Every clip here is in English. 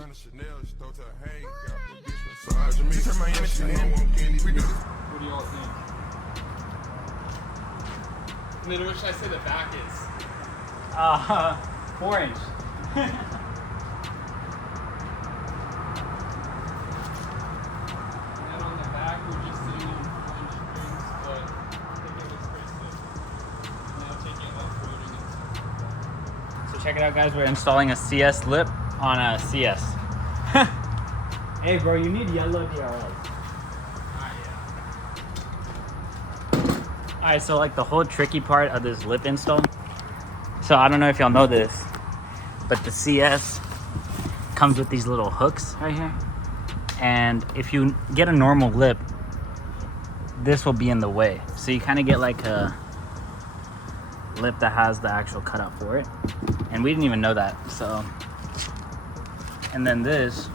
What do y'all think? And then what should I say the back is? 4-inch. And then on the back, we're just sitting on 4-inch strings, but I think it looks pretty sick. Now taking it off-roading it. So check it out, guys. We're installing a CS lip on a CS. Hey, bro, you need yellow DRLs. Alright, so like the whole tricky part of this lip install. So I don't know if y'all know this, but the CS comes with these little hooks right here. And if you get a normal lip, this will be in the way. So you kind of get like a lip that has the actual cutout for it. And we didn't even know that, so. And then this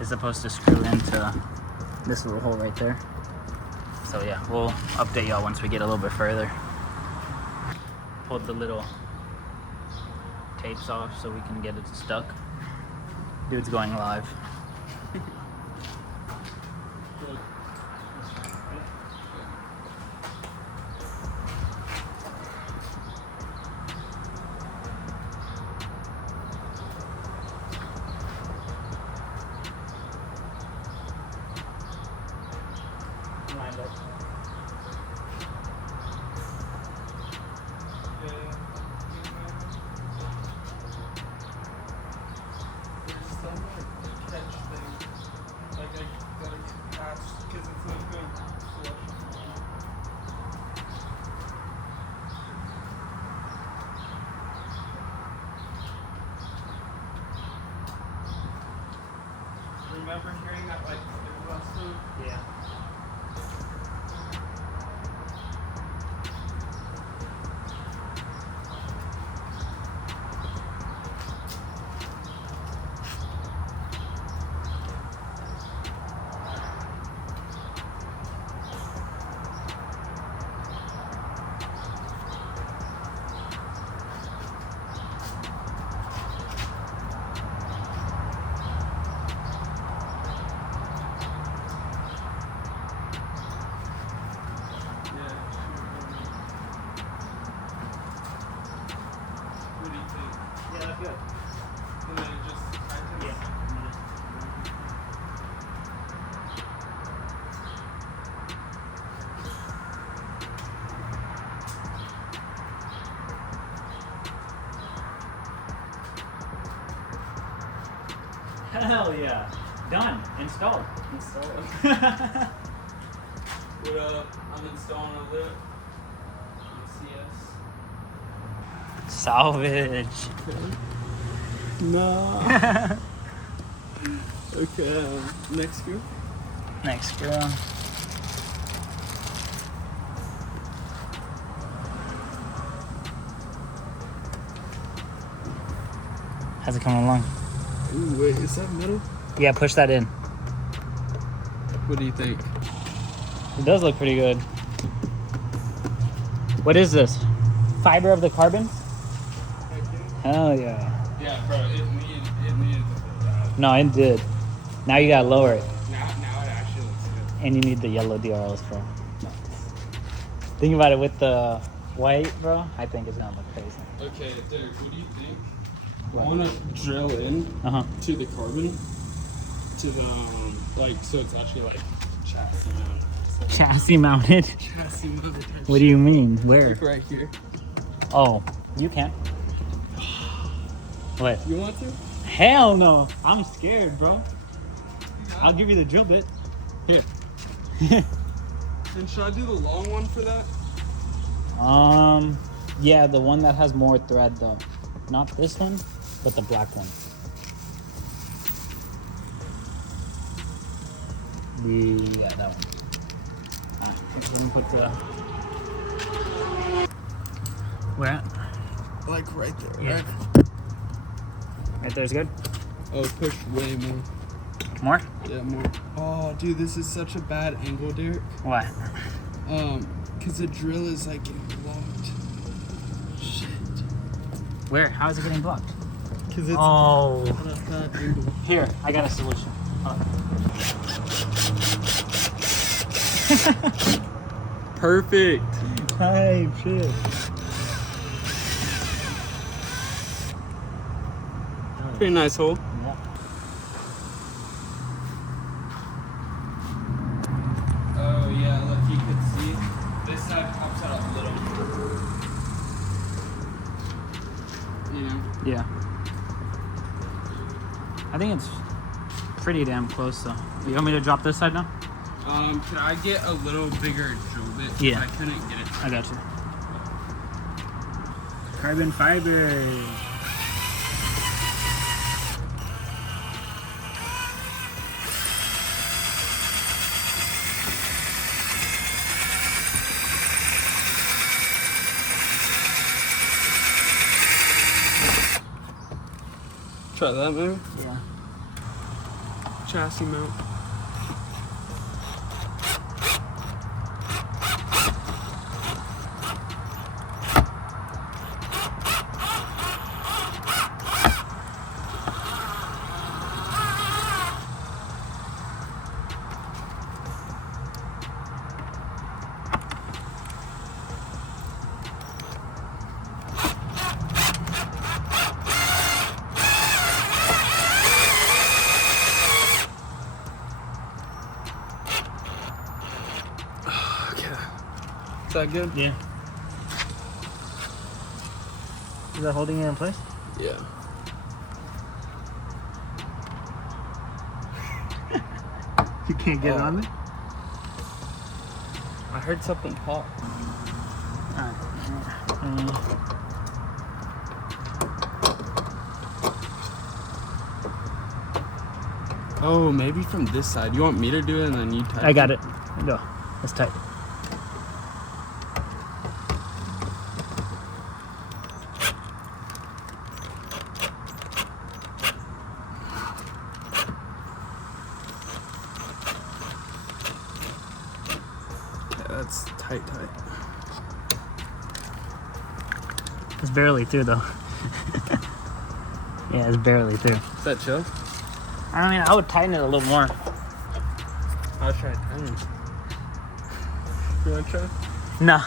is supposed to screw into this little hole right there. So yeah, we'll update y'all once we get a little bit further. Pulled the little tapes off so we can get it stuck. Dude's going live. Remember hearing that like it was food? Yeah. Good. And then it just tightens? Yeah. Hell yeah. Done. Installed. What up? I'm installing a lip on CS. Salvage. No. Okay, next screw. Next screw. How's it coming along? Ooh, wait, is that metal? Yeah, push that in. What do you think? It does look pretty good. What is this? Fiber of the carbon? Hell yeah. Yeah, bro, it needed to pull that. No, it did. Now you gotta lower it. Now it actually looks good. And you need the yellow DRLs, bro. Think about it with the white, bro. I think it's gonna look crazy. Okay, Derek, what do you think? I want to drill in to the carbon, to the, like, so it's actually like chassis mounted. Chassis mounted? Chassis mounted. What do you mean? Where? Like right here. Oh, you can. What? You want to? Hell no. I'm scared, bro. I'll give you the drill bit. Here. And should I do the long one for that? Yeah, the one that has more thread though. Not this one, but the black one. Yeah, that one. Let me put the... Where at? Like right there, Yeah. right? Right there's good? Oh, push way more. More? Yeah, more. Oh, dude, this is such a bad angle, Derek. What? Because the drill is like getting blocked. Shit. Where? How is it getting blocked? Because it's Oh. that Here, I got a solution. Perfect. Hey, shit. Pretty nice hole. Yeah. Oh yeah, look, you could see this side pops out a little. You know? Yeah. I think it's pretty damn close though. You want me to drop this side now? Can I get a little bigger drill bit? Yeah. I couldn't get it. I got you. Carbon fiber. Try that maybe? Yeah. Chassis mount. Is that good? Yeah. Is that holding it in place? Yeah. You can't get it on there? I heard something pop. Oh, maybe from this side. You want me to do it and then you tighten? I got it. Go. It's tight. Yeah, that's tight. It's barely through though. Yeah, it's barely through. Is that chill? I mean, I would tighten it a little more. I'll try tightening. You want to try? No.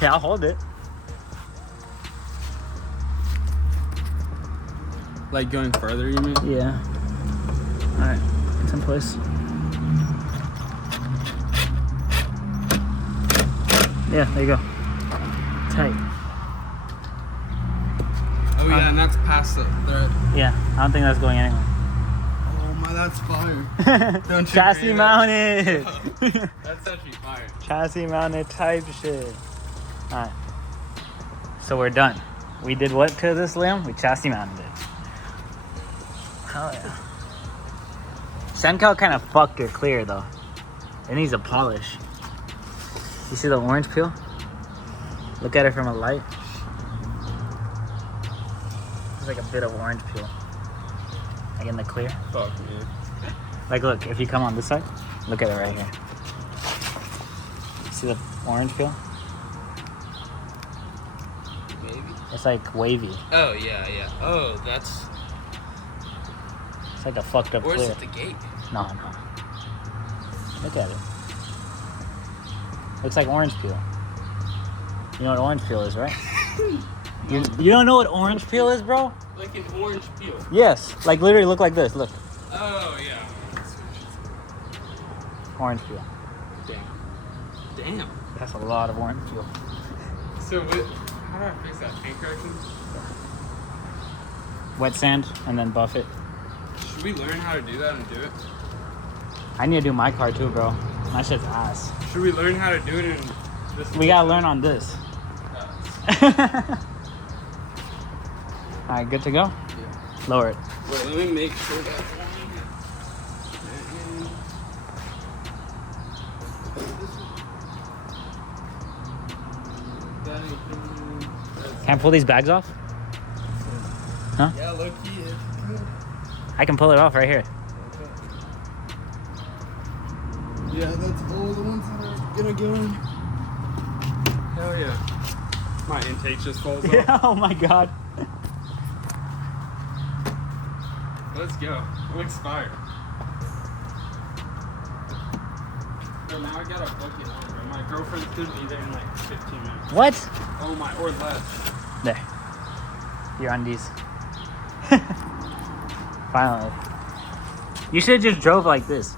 Yeah, I'll hold it. Like going further, you mean? Yeah. Alright, it's in place. Yeah, there you go. Tight. Oh yeah, and that's past the thread. Yeah, I don't think that's going anywhere. Oh my, that's fire. Don't you Chassis agree? mounted. That's actually fire. Chassis mounted type shit. Alright. So we're done. We did what to this limb? We chassis mounted it. Hell yeah. Senko kind of fucked your clear though. It needs a polish. You see the orange peel? Look at it from a light. There's like a bit of orange peel. Like in the clear. Fuck me. Like look, if you come on this side, look at it right here. See the orange peel? Maybe. It's like wavy. Oh yeah. Oh, that's. It's like a fucked up Or is clear. it the gate? No. Look at it. Looks like orange peel. You know what orange peel is, right? You don't know what orange peel is, bro? Like an orange peel. Yes. Like literally look like this. Look. Oh yeah. Orange peel. Damn. That's a lot of orange peel. So how do I fix that? Paint correction? Wet sand and then buff it. Should we learn how to do that and do it? I need to do my car too, bro. My shit's ass. Should we learn how to do it in this? We gotta learn on this. Alright, good to go? Yeah. Lower it. Wait, let me make sure that Can I pull these bags off? Huh? Yeah, low key. I can pull it off right here. Yeah, that's all the ones that are gonna go in. Hell yeah. My intake just falls off. Yeah, oh my god. Let's go. I'm expired. Bro, now I gotta book it home, bro. My girlfriend's gonna be there in like 15 minutes. What? Oh my, or less. There. Your undies. Finally. You should have just drove like this.